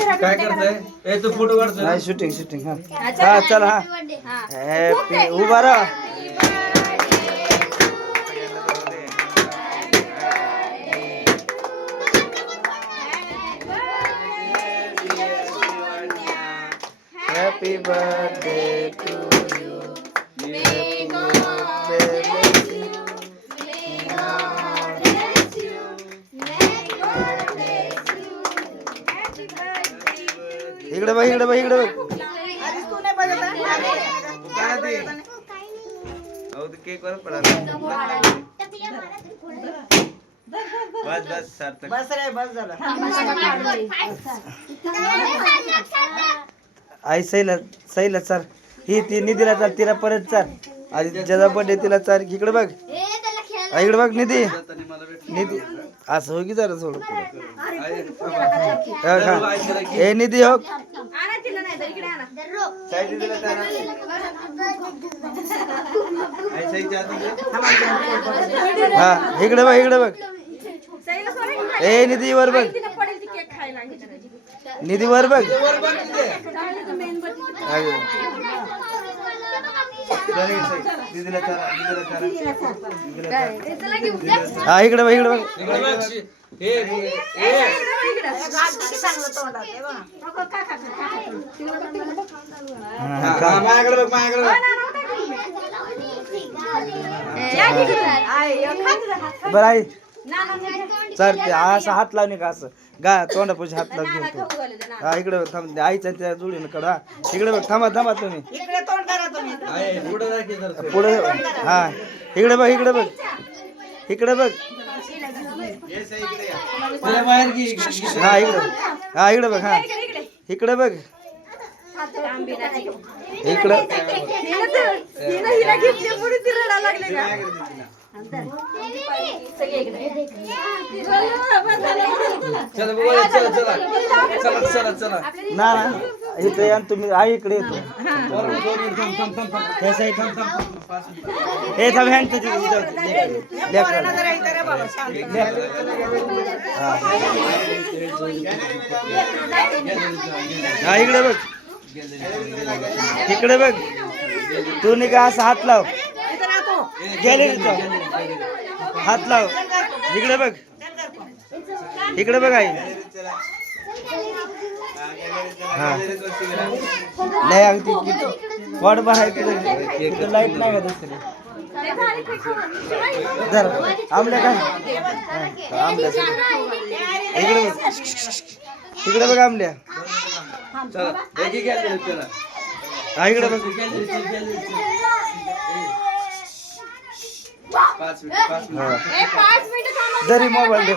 काय करताय ए तू फोटो काढतोय नाही शूटिंग शूटिंग हा हा चल हा हॅपी उभा राहा हॅपी बर्थडे टू यू इकडे बघ इकडे बघ इकडे बघ केक वर पडा बस बस सार्थक बस रे बस झालं आई सैला सैला चाल ही ती निधीला चाल तिला परत चाल आणि ज्याचा बर्थडे तिला चाल इकडे बघ इकडे बघ निधी निधी असं हो की जरा थोडं हे निधी हो हा इकडे बघ इकडे बघ ए निधी वर बघ निधी वर बघ हा इकडे बघ इकडे बघ माझ्याकडे बघ माझ्याकडे बरं आई चल ते असं हात लावणे का असं गा तोंडापाशी हात लावून घेतो हा इकडे बघ थांब आईच्या त्या जुळीनं कडा इकडे बघ थांबा थांबा तुम्ही पुढे हा इकडे बघ इकडे बघ इकडे बघ हा इकडे हा इकडे बघ हा इकडे बघ इकडे ना इथे या तुम्ही आई इकडे येतो हे थांब ह्यांचं हा इकडे बघ इकडे बघ तू नाही का असं हात लाव गेले हात लाव इकडे बघ इकडे बघ आई हा नाही अगदी वाट बघायची लाईट नाही का दुसरी जर आमल्या काय आमल्या इकडे बघ इकडे बघ आमल्या हा इकडे बघ जरी मोबाईल दे